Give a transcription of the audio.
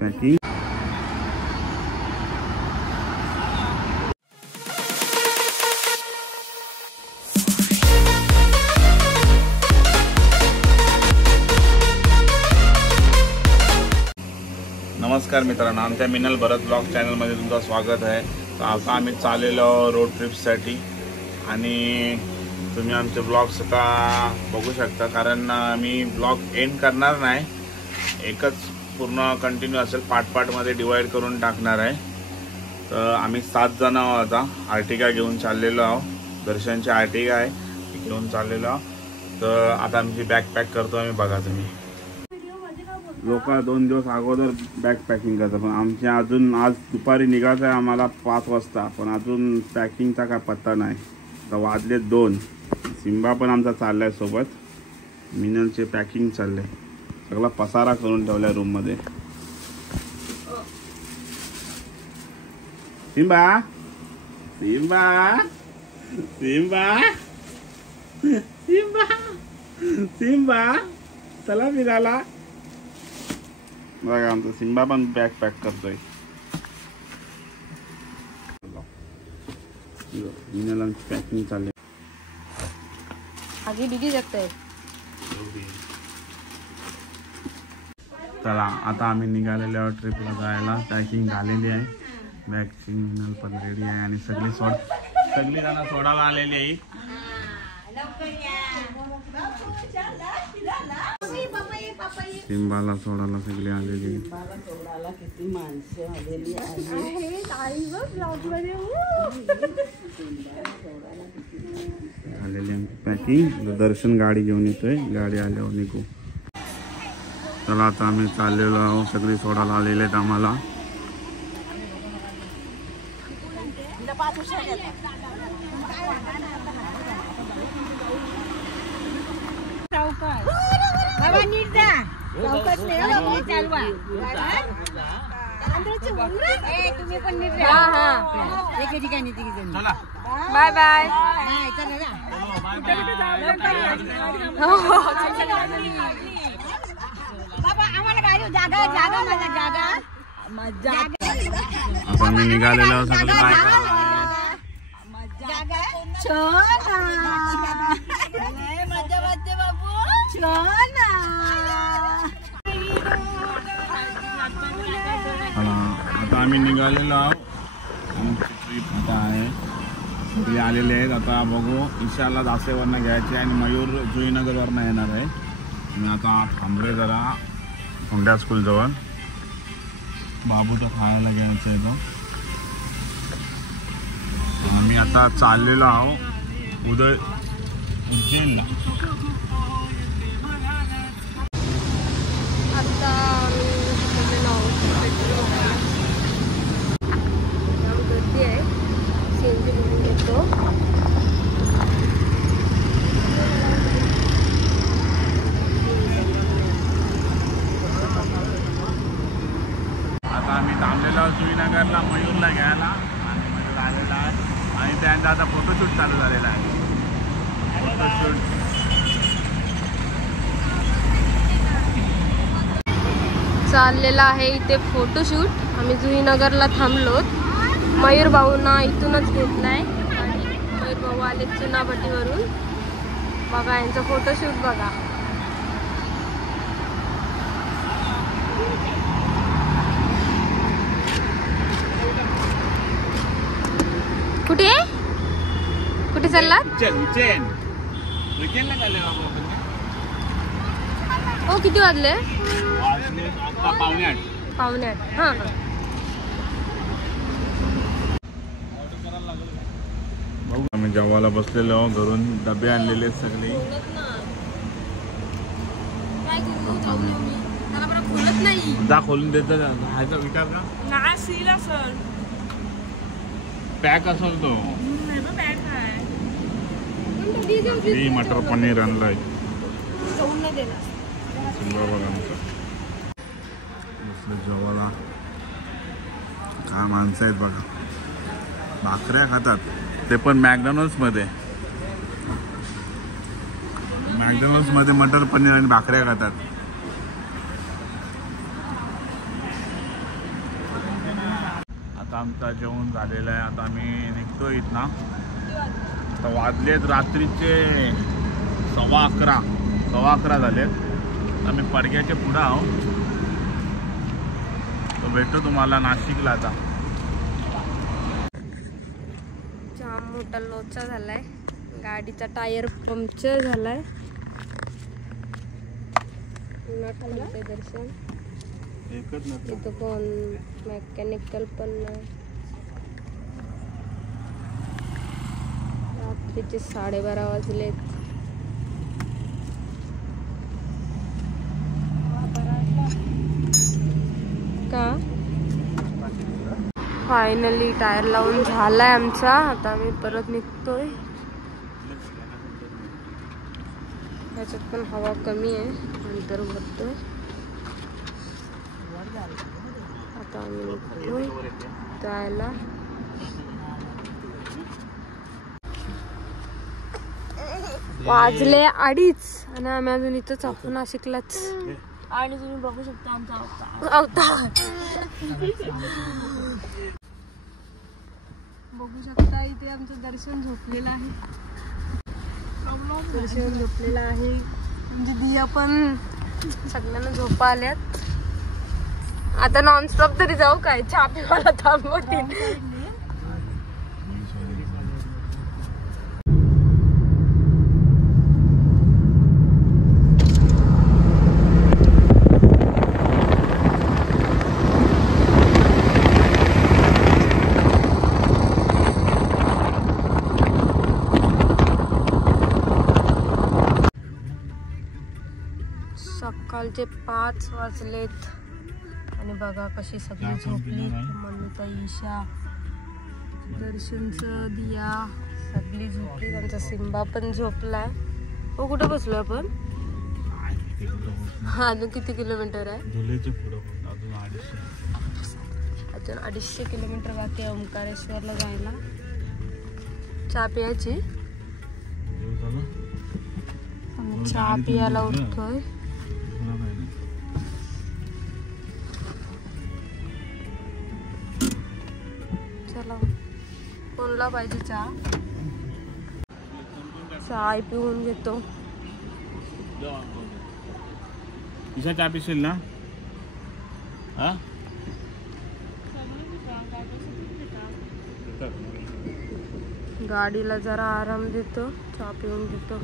Packing. नमस्कार मित्रांनो, आमच्या मिनल भरत ब्लॉग चॅनलमध्ये तुमचं स्वागत आहे. तर आता आम्ही चाललेलो रोड ट्रिपसाठी आणि तुम्ही आमचे ब्लॉग्स आता बघू शकता, कारण मी ब्लॉग एंड करणार नाही, एकच पूर्ण कंटिन्यू असेल, पार्टमध्ये डिवाइड करून टाकणार आहे. तर आम्ही 7 जण आहोत. आता आर्टिका घेऊन चाललेलो आहोत, दर्शनची आर्टिका आहे ती घेऊन चाललेलो आहोत. तर आता आमची बॅग पॅक करतो आम्ही. बघा तुम्ही, लोक 2 दिवस अगोदर बॅग पॅकिंग करतात, पण आमच्या अजून आज दुपारी निघायचं आहे आम्हाला 5 वाजता, पण अजून पॅकिंगचा काय पत्ता नाही. तर वाजले 2. सिम्बा पण आमचा चाललाय सोबत. मिनलचे पॅकिंग चालले, सगळा पसारा करून ठेवलाय रूममध्ये. Simba Simba Simba Simba Simba चला निघाला. बघा आमचा सिम्बा पण बॅग पॅक करतोय. मिनल पॅकिंग चालले. आगे बिगी जगताय. चला आता आम्ही निघालेलो आहोत ट्रिपला जायला. पॅकिंग झालेली आहे, बॅगची मिनल पण रेडी आहे आणि सगळी जण सोडायला आलेली आहे. सिम्बाला सोडायला सगळी आलेली. किती माणसं आलेली झालेली पॅकिंग. दर्शन गाडी घेऊन येतोय, गाडी आल्यावर निघू. चला आता आम्ही चाललेलो आहोत, सगळी सोडायला आलेले आहेत आम्हाला. Bye bye. आता आम्ही निघालेलो सगळे बाय आता आम्ही निघालेलो आहोत. ट्रिप आता आहे, सगळे आलेले आहेत. आता बघू, ईशाला दासेवरनं घ्यायचे आणि मयूर जुईनगरवरनं येणार आहे. मी आता थांबलोय जरा होंडा स्कूलजवळ. बाबूचं खायला घ्यायचं आहे. तर आम्ही आता चाललेलो आहोत उज्जैनला. आता आम्ही थांबलेलो आहोत जुईनगरला मयूरला घ्यायला, आणि मयूर आलेला आहे आणि त्यांचा आता फोटोशूट चालू झालेला आहे. फोटोशूट चाललेला आहे इथे फोटोशूट. आम्ही जुईनगरला थांबलोत. मयूर भाऊंना इथूनच घेतलाय आणि मयूर भाऊ आले चुनाभट्टीवरून. बघा यांचा फोटोशूट बघा. कुठे कुठे चालला? हो, किती वाजले? 7:45. हां हां. बघू, आम्ही जेवायला बसलेलो आहोत. घरून डबे आणलेले आहेत सगळे. दा खोलून देतात ह्याचा विचार का? पॅक असेल तो. मटर पनीर आणलाय. जेवायला काय माणसं आहेत बघा. भाकऱ्या खातात, ते पण मॅकडॉनल्ड्स मध्ये. मॅकडॉनल्ड्स मध्ये मटर पनीर आणि भाकऱ्या खातात. आता आमचा जेवण झालेलं आहे. आता आम्ही निघतो इथं. आता वाजलेत रात्रीचे 11:15 झालेत. आम्ही पडग्याच्या पुढं आहोत. तर भेटतो तुम्हाला नाशिकला. आता जाम मोठा लोचा झालाय. गाडीचा टायर पंक्चर झालाय. थांबते दर्शन. इथं कोण मेकॅनिकल पण नाही. रात्रीचे 12:30 वाजलेत. का फायनली टायर लावून झालाय आमचा. आता आम्ही परत निघतोय. ह्याच्यात पण हवा कमी आहे. नंतर भरतोय. आता आम्ही निघतोय जायला. वाजले 2:30 आणि आम्ही अजून इथंच आहोत नाशिकलाच. आणि तुम्ही बघू शकता आमचा अवतार. बघू शकता इथे आमचं दर्शन झोपलेलं आहे. दर्शन झोपलेलं आहे. म्हणजे दिया पण सगळ्यांना झोपा आल्यात. आता नॉनस्टॉप तरी जाऊ काय? चहा पिवायला थांबवतील. सकाळचे 5 वाजलेत आणि बघा कशी सगळी झोपली. मनुता, ईशा, दर्शनचं, दिया सगळी झोपली. त्यांचा सिंबा पण झोपलाय. हो कुठं बसलो आपण? अजून किती किलोमीटर आहे? अजून 250 किलोमीटर बाकी आहे ओंकारेश्वरला जायला. चहा पियाची. आम्ही चहा पियाला उठतोय. चला कोणला पाहिजे चहा? चहा पिऊन घेतो. ईशा चहा पिशील ना? हा गाडीला जरा आराम देतो. चहा पिऊन घेतो.